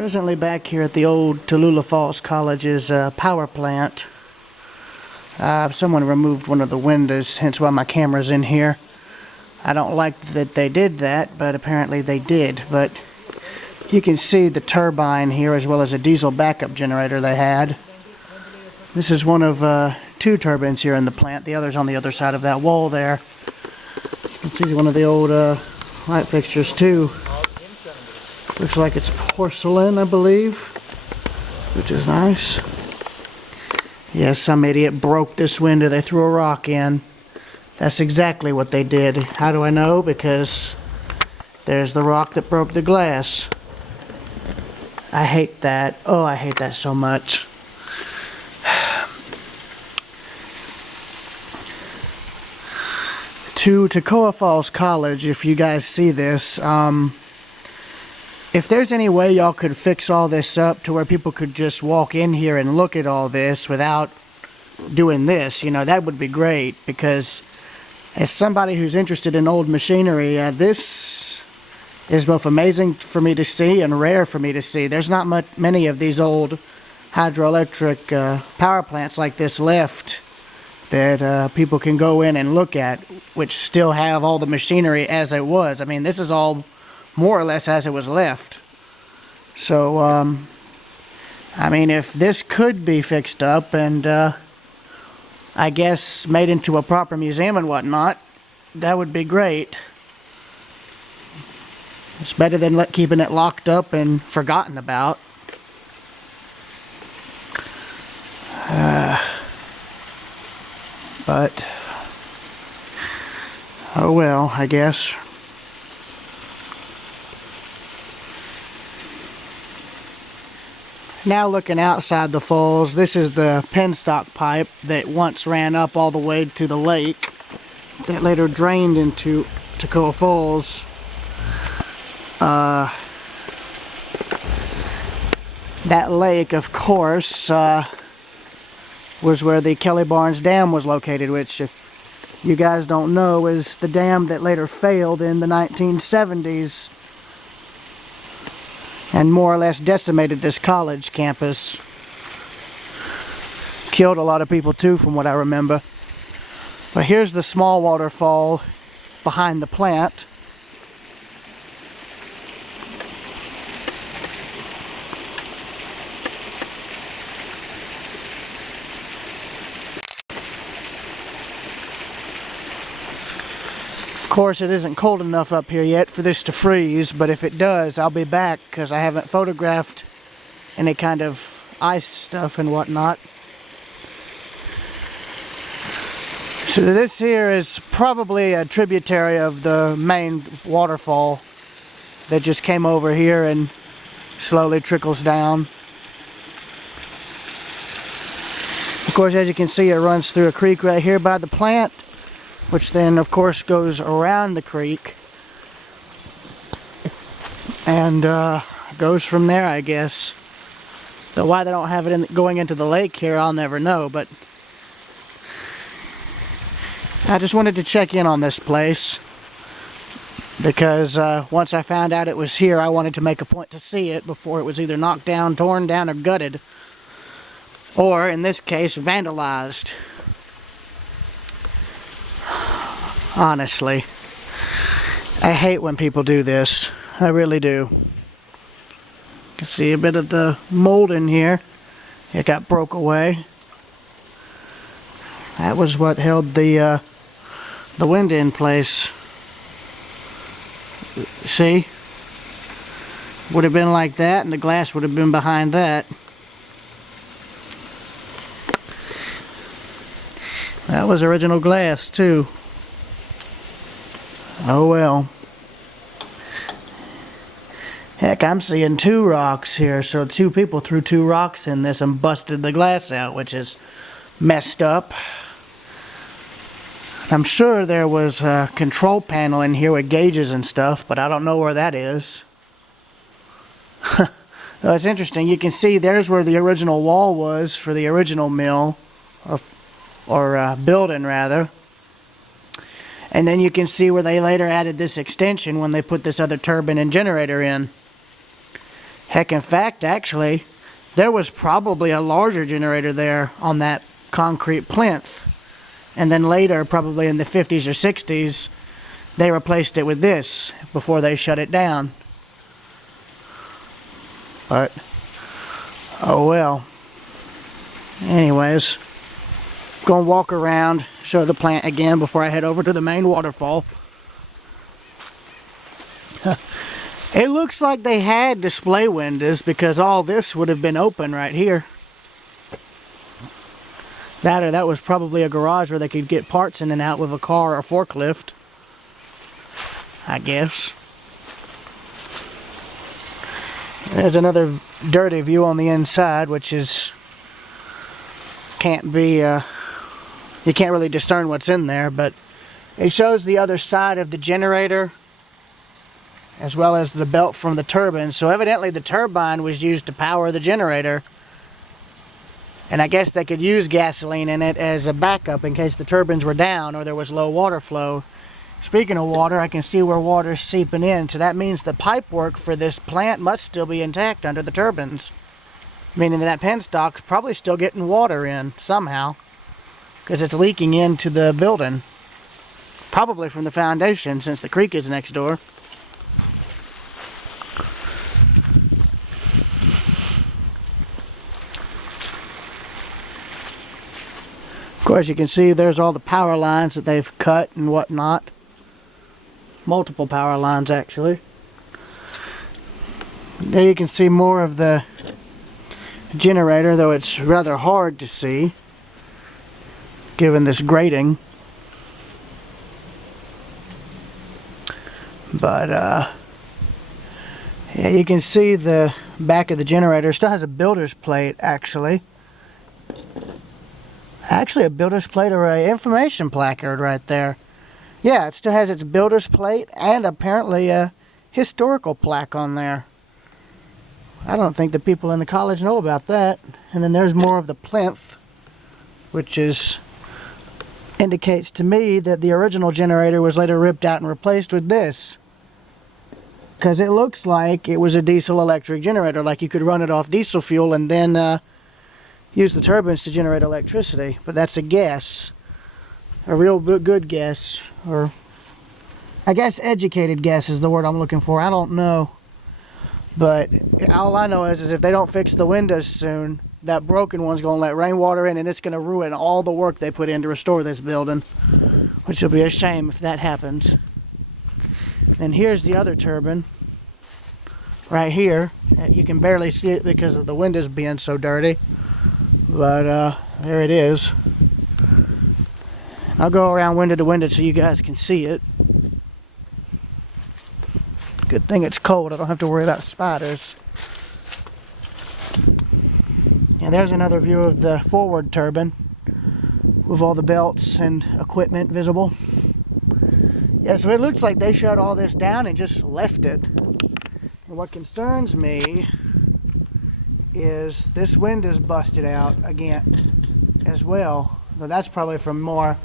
Presently back here at the old Tallulah Falls College's power plant. Someone removed one of the windows, hence why my camera's in here. I don't like that they did that, but apparently they did. But you can see the turbine here as well as a diesel backup generator they had. This is one of two turbines here in the plant. The other's on the other side of that wall there. This is one of the old light fixtures too. Looks like it's porcelain, I believe, which is nice. Yeah, some idiot broke this window. They threw a rock in. That's exactly what they did. How do I know? Because there's the rock that broke the glass. I hate that. Oh, I hate that so much. To Toccoa Falls College, if you guys see this, if there's any way y'all could fix all this up to where people could just walk in here and look at all this without doing this, you know, that would be great. Because as somebody who's interested in old machinery, this is both amazing for me to see and rare for me to see. There's not many of these old hydroelectric power plants like this left that people can go in and look at, which still have all the machinery as it was. I mean, this is all more or less as it was left. So, I mean, if this could be fixed up and, I guess, made into a proper museum and whatnot, that would be great. It's better than keeping it locked up and forgotten about. But, oh well, I guess. Now looking outside the falls, this is the penstock pipe that once ran up all the way to the lake that later drained into Toccoa Falls. That lake, of course, was where the Kelly Barnes Dam was located, which, if you guys don't know, is the dam that later failed in the 1970s. And more or less decimated this college campus. Killed a lot of people too, from what I remember. But here's the small waterfall behind the plant. Of course, it isn't cold enough up here yet for this to freeze, but if it does, I'll be back because I haven't photographed any kind of ice stuff and whatnot. So this here is probably a tributary of the main waterfall that just came over here and slowly trickles down. Of course, as you can see, it runs through a creek right here by the plant, which then, of course, goes around the creek and goes from there, I guess. So why they don't have it going into the lake here, I'll never know, but I just wanted to check in on this place because once I found out it was here, I wanted to make a point to see it before it was either knocked down, torn down, or gutted, or, in this case, vandalized. Honestly, I hate when people do this. I really do. You can see a bit of the mold in here. It got broke away. That was what held the window in place. See? Would have been like that, and the glass would have been behind that. That was original glass too. Oh well. Heck, I'm seeing two rocks here, so two people threw two rocks in this and busted the glass out, which is messed up. I'm sure there was a control panel in here with gauges and stuff, but I don't know where that is. Well, it's interesting. You can see there's where the original wall was for the original mill, or building rather. And then you can see where they later added this extension when they put this other turbine and generator in. Heck, in fact, actually, there was probably a larger generator there on that concrete plinth. And then later, probably in the 50s or 60s, they replaced it with this before they shut it down. But, oh well. Anyways, gonna walk around, show the plant again before I head over to the main waterfall. It looks like they had display windows because all this would have been open right here. That was probably a garage where they could get parts in and out with a car or forklift, I guess. There's another dirty view on the inside, which is you can't really discern what's in there, but it shows the other side of the generator as well as the belt from the turbine. So evidently the turbine was used to power the generator, and I guess they could use gasoline in it as a backup in case the turbines were down or there was low water flow. Speaking of water, I can see where water's seeping in, so that means the pipe work for this plant must still be intact under the turbines, meaning that penstock's probably still getting water in somehow because it's leaking into the building, probably from the foundation since the creek is next door. Of course, you can see there's all the power lines that they've cut and whatnot. Multiple power lines, actually. There you can see more of the generator, though it's rather hard to see given this grating. But yeah, you can see the back of the generator. It still has a builder's plate, actually. Actually a builder's plate or an information placard right there. Yeah, it still has its builder's plate and apparently a historical plaque on there. I don't think the people in the college know about that. And then there's more of the plinth, which indicates to me that the original generator was later ripped out and replaced with this. Because it looks like it was a diesel electric generator, like you could run it off diesel fuel and then use the turbines to generate electricity. But that's a guess. A real good guess. Or I guess educated guess is the word I'm looking for. I don't know. But all I know is if they don't fix the windows soon, that broken one's going to let rainwater in and it's going to ruin all the work they put in to restore this building. Which will be a shame if that happens. And here's the other turbine. Right here. You can barely see it because of the windows being so dirty. But there it is. I'll go around window to window so you guys can see it. Good thing it's cold. I don't have to worry about spiders. And there's another view of the forward turbine with all the belts and equipment visible. Yeah, so it looks like they shut all this down and just left it. And what concerns me is this window's busted out again as well. But that's probably from more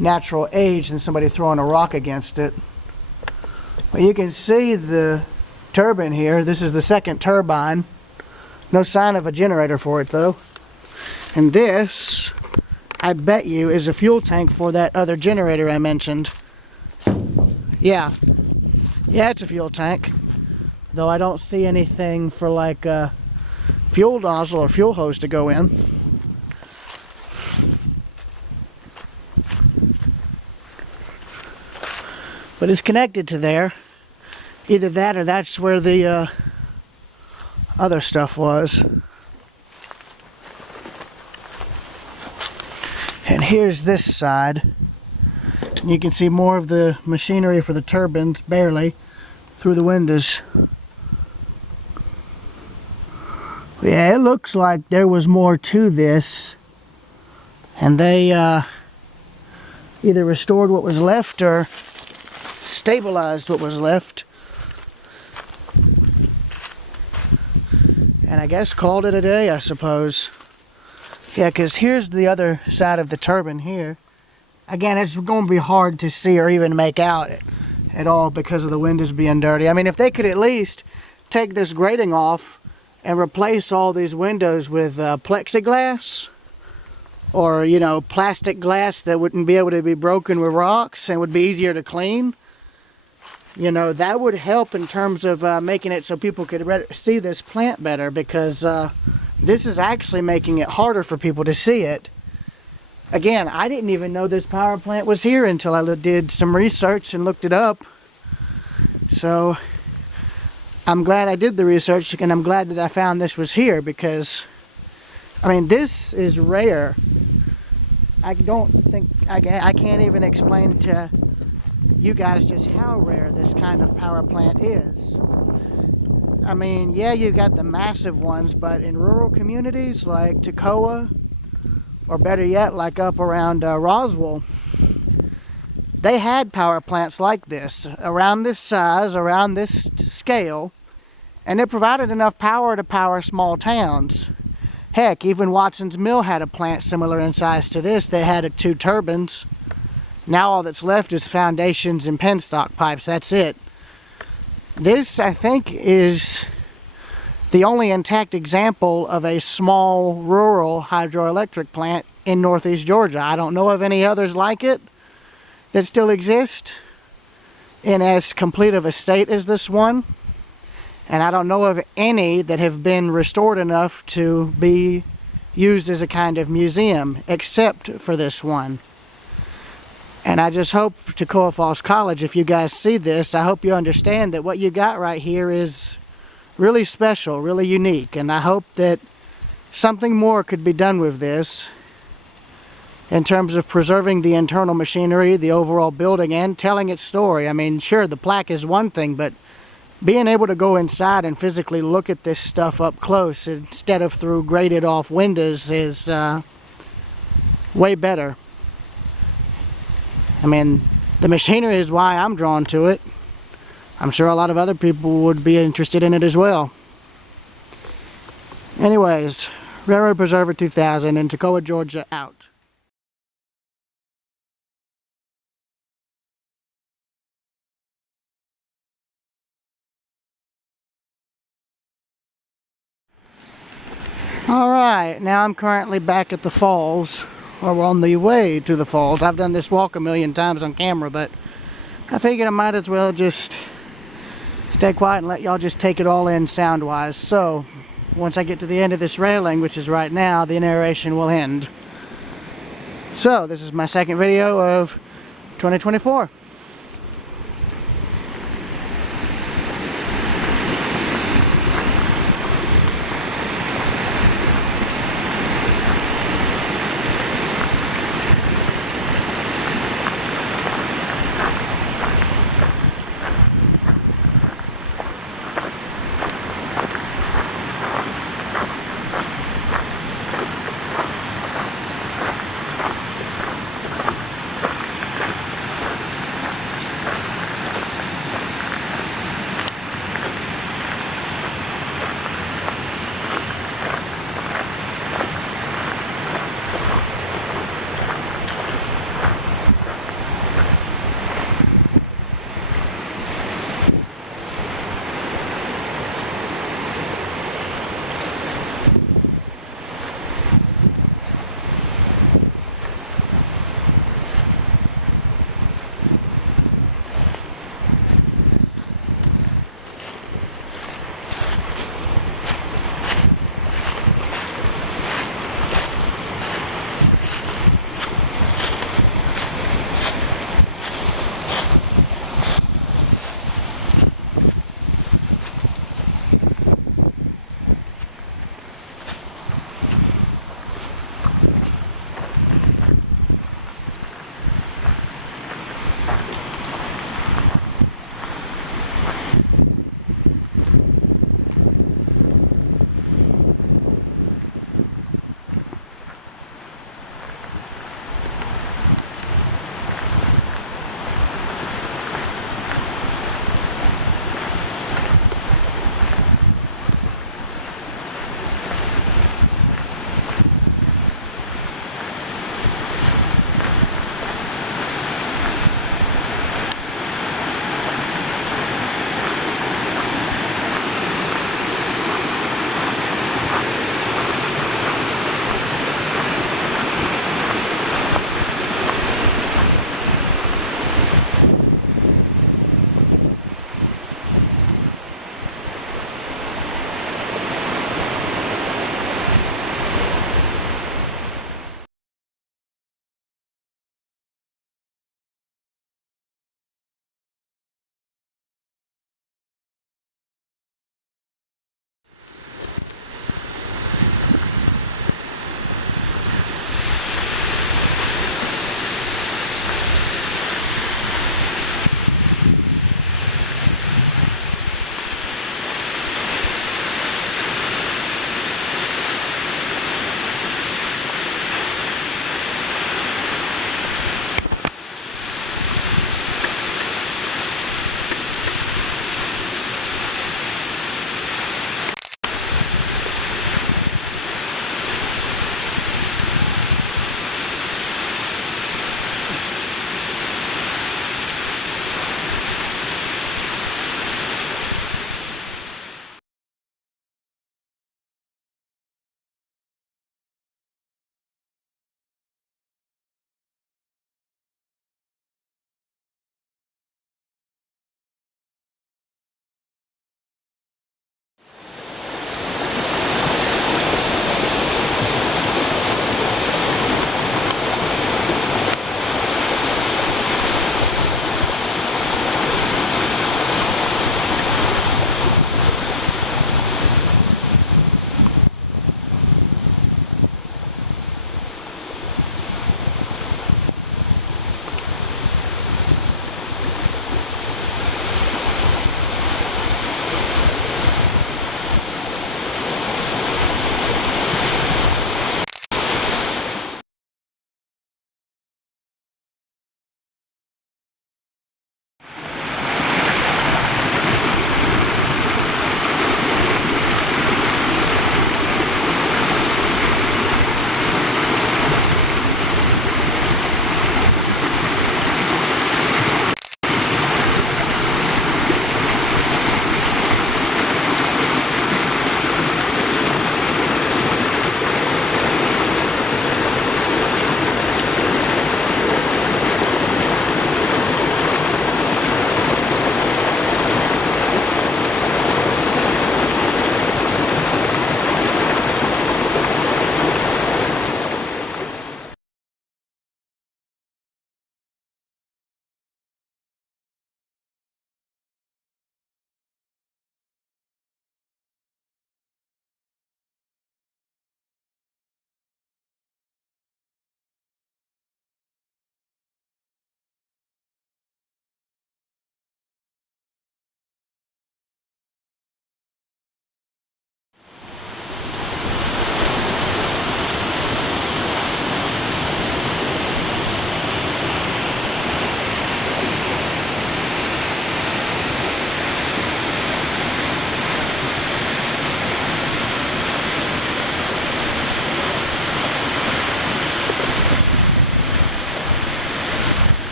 natural age than somebody throwing a rock against it. But you can see the turbine here. This is the second turbine. No sign of a generator for it though. And this, I bet you, is a fuel tank for that other generator I mentioned. Yeah, it's a fuel tank. Though I don't see anything for like a fuel nozzle or fuel hose to go in. But it's connected to there. Either that or that's where the other stuff was. And here's this side. And you can see more of the machinery for the turbines, barely, through the windows. Yeah, it looks like there was more to this. And they either restored what was left or stabilized what was left, and I guess called it a day, I suppose. Yeah, because here's the other side of the turbine here. Again, it's going to be hard to see or even make out at all because of the windows being dirty. I mean, if they could at least take this grating off and replace all these windows with plexiglass, or, you know, plastic glass that wouldn't be able to be broken with rocks and would be easier to clean, you know, that would help in terms of making it so people could see this plant better, because this is actually making it harder for people to see it. Again, I didn't even know this power plant was here until I did some research and looked it up. So I'm glad I did the research, and I'm glad that I found this was here, because I mean, this is rare. I don't think I can't even explain to you guys just how rare this kind of power plant is. I mean, yeah, you got the massive ones, but in rural communities like Toccoa, or better yet, like up around Roswell, they had power plants like this, around this size, around this scale, and it provided enough power to power small towns. Heck, even Watson's Mill had a plant similar in size to this. They had 2 turbines. Now all that's left is foundations and penstock pipes. That's it. This, I think, is the only intact example of a small rural hydroelectric plant in northeast Georgia. I don't know of any others like it that still exist in as complete of a state as this one. And I don't know of any that have been restored enough to be used as a kind of museum, except for this one. And I just hope, Toccoa Falls College, if you guys see this, I hope you understand that what you got right here is really special, really unique. And I hope that something more could be done with this in terms of preserving the internal machinery, the overall building, and telling its story. I mean, sure, the plaque is one thing, but being able to go inside and physically look at this stuff up close instead of through grated off windows is way better. I mean, the machinery is why I'm drawn to it. I'm sure a lot of other people would be interested in it as well. Anyways, Railroad Preserver 2000 in Toccoa, Georgia, out. Alright, now I'm currently back at the falls, or on the way to the falls. I've done this walk a million times on camera, but I figured I might as well just stay quiet and let y'all just take it all in sound-wise. So, once I get to the end of this railing, which is right now, the narration will end. So, this is my second video of 2024.